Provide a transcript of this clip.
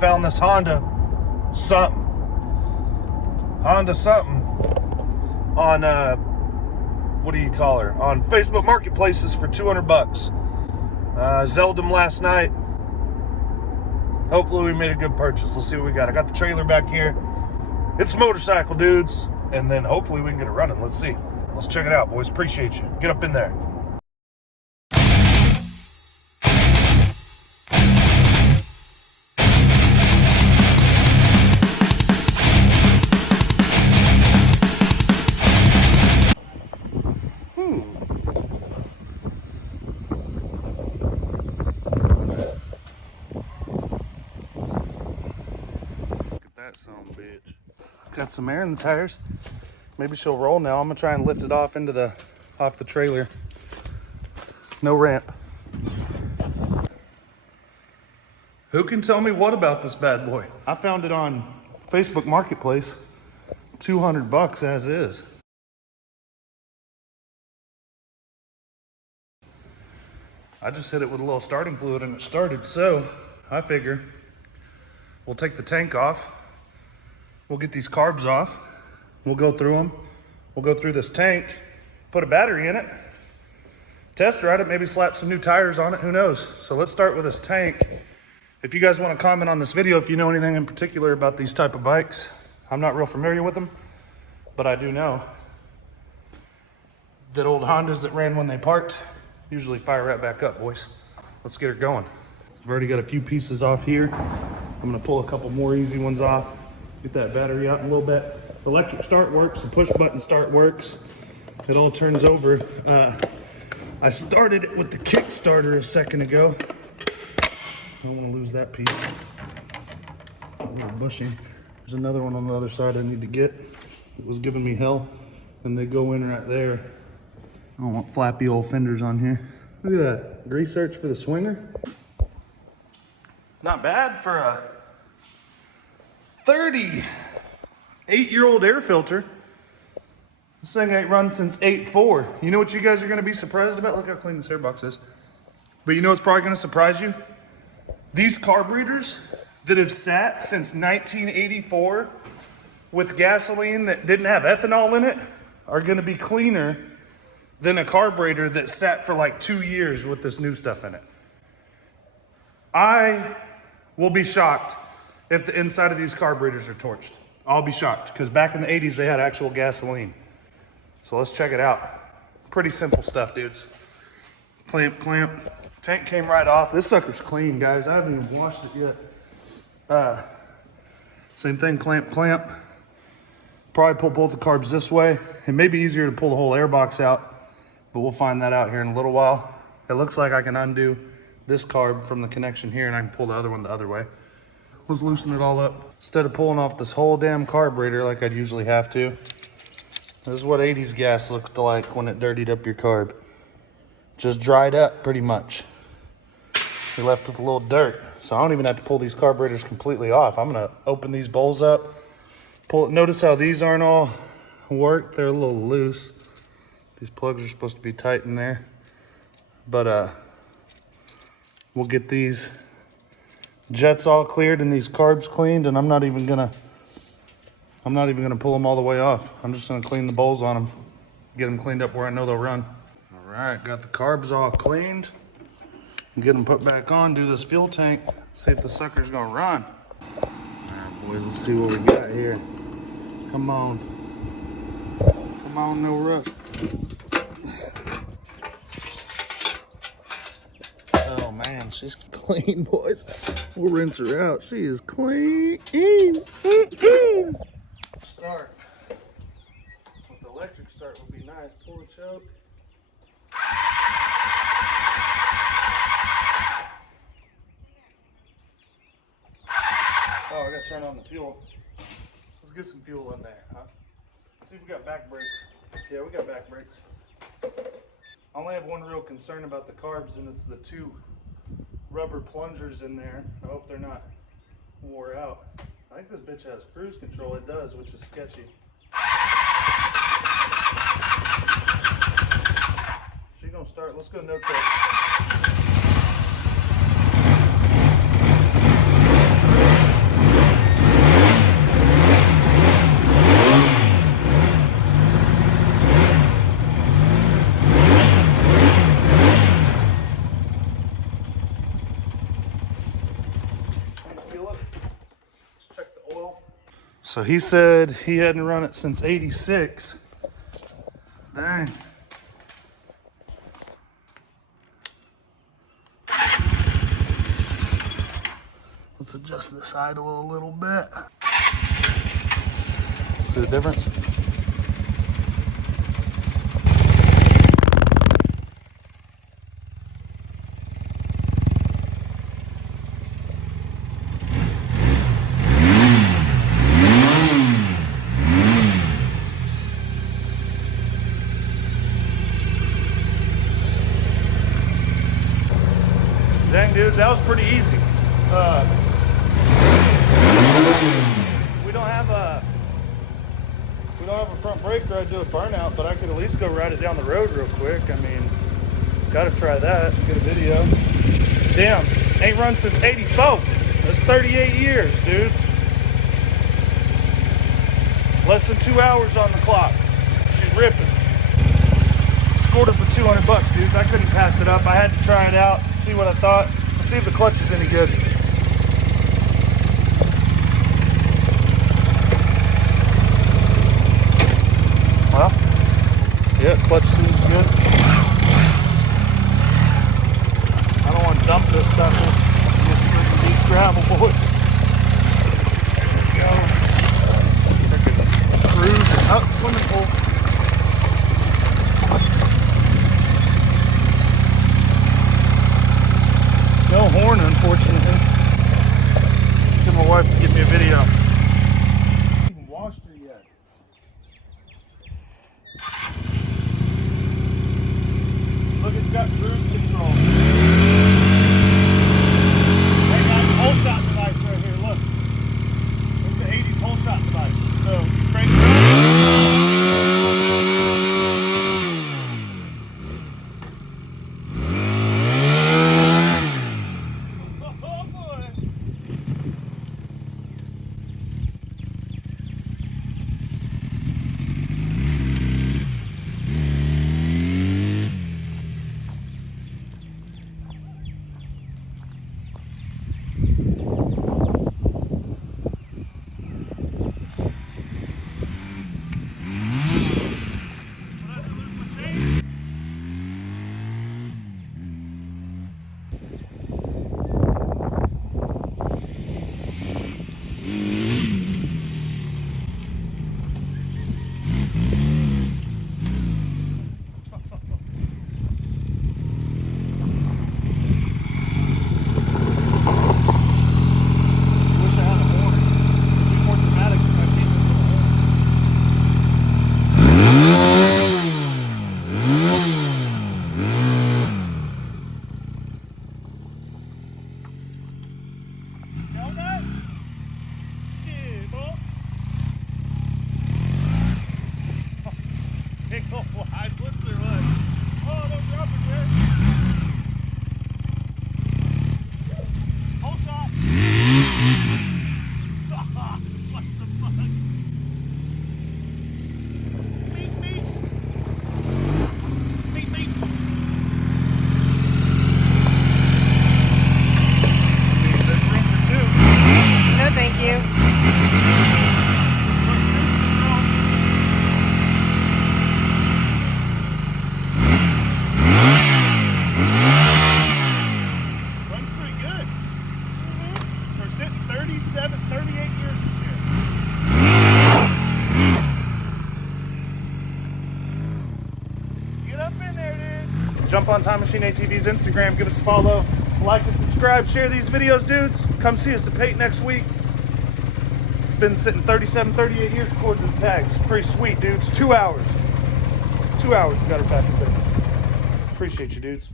Found this Honda something on what do you call her, on Facebook Marketplaces for 200 bucks. Zelled them last night. Hopefully we made a good purchase. Let's see what we got. I got the trailer back here. It's a motorcycle, dudes, and then hopefully we can get it running. Let's see. Let's check it out, boys. Appreciate you. Get up in there. Son of a bitch. Got some air in the tires. Maybe she'll roll now. I'm gonna try and lift it off the trailer. No ramp. Who can tell me what about this bad boy? I found it on Facebook Marketplace. 200 bucks as is. I just hit it with a little starting fluid and it started, so I figure we'll take the tank off. We'll get these carbs off. We'll go through them. We'll go through this tank, put a battery in it, test ride it, maybe slap some new tires on it, who knows? So let's start with this tank. If you guys want to comment on this video, if you know anything in particular about these type of bikes, I'm not real familiar with them, but I do know that old Hondas that ran when they parked usually fire right back up, boys. Let's get her going. I've already got a few pieces off here. I'm gonna pull a couple more easy ones off. Get that battery out in a little bit. Electric start works, the push button start works. It all turns over. I started it with the Kickstarter a second ago. I don't want to lose that piece. A little bushing. There's another one on the other side I need to get. It was giving me hell, and they go in right there. I don't want flappy old fenders on here. Look at that, grease search for the swinger. Not bad for a 38-year-old air filter. This thing ain't run since 8.4. You know what you guys are gonna be surprised about? Look how clean this air box is. But you know what's probably gonna surprise you? These carburetors that have sat since 1984 with gasoline that didn't have ethanol in it are gonna be cleaner than a carburetor that sat for like 2 years with this new stuff in it. I will be shocked if the inside of these carburetors are torched. I'll be shocked, because back in the 80s, they had actual gasoline. So let's check it out. Pretty simple stuff, dudes. Clamp, clamp. Tank came right off. This sucker's clean, guys. I haven't even washed it yet. Same thing, clamp, clamp. Probably pull both the carbs this way. It may be easier to pull the whole air box out, but we'll find that out here in a little while. It looks like I can undo this carb from the connection here, and I can pull the other one the other way. Let's loosen it all up. Instead of pulling off this whole damn carburetor like I'd usually have to, this is what 80s gas looked like when it dirtied up your carb. Just dried up pretty much. You're left with a little dirt. So I don't even have to pull these carburetors completely off. I'm gonna open these bowls up, pull it. Notice how these aren't all worked. They're a little loose. These plugs are supposed to be tight in there. But we'll get these jets all cleared and these carbs cleaned, and I'm not even gonna pull them all the way off. I'm just gonna clean the bowls on them, get them cleaned up where I know they'll run. All right, got the carbs all cleaned. Get them put back on, do this fuel tank, see if the sucker's gonna run. All right, boys, let's see what we got here. Come on. Come on, no rust. Oh man, she's clean, boys. We'll rinse her out. She is clean. Start. With the electric start would be nice. Pull the choke. Oh, I gotta turn on the fuel. Let's get some fuel in there, huh? See if we got back brakes. Yeah, we got back brakes. I only have one real concern about the carbs, and it's the two rubber plungers in there. I hope they're not wore out. I think this bitch has cruise control. It does, which is sketchy. She gonna start. Let's go no check. So he said he hadn't run it since 86. Dang. Let's adjust this idle a little bit. See the difference? Dang, dudes, that was pretty easy. We don't have a front brake ride to a burnout, but I could at least go ride it down the road real quick. I mean, gotta try that. Get a video. Damn, ain't run since 84. That's 38 years, dudes. Less than 2 hours on the clock. She's ripping. Scored it for 200 bucks, dudes. I couldn't pass it up. I had to try it out, see what I thought. Let's see if the clutch is any good. Well, yeah, clutch seems good. I don't want to dump this sucker. This freaking deep gravel, boys. There we go. Freaking cruise. Oh, swimming pool. No horn, unfortunately. Get my wife to give me a video. I haven't even washed her yet. Look, it's got cruise control. Right now, the whole shot device right here. Look, it's the 80s whole shot device. So you crank it up. Jump on Time Machine ATV's Instagram, give us a follow, like and subscribe, share these videos, dudes. Come see us at Pate next week. Been sitting 37, 38 years recording the tags. Pretty sweet, dudes. 2 hours. 2 hours we got her back in bed. Appreciate you, dudes.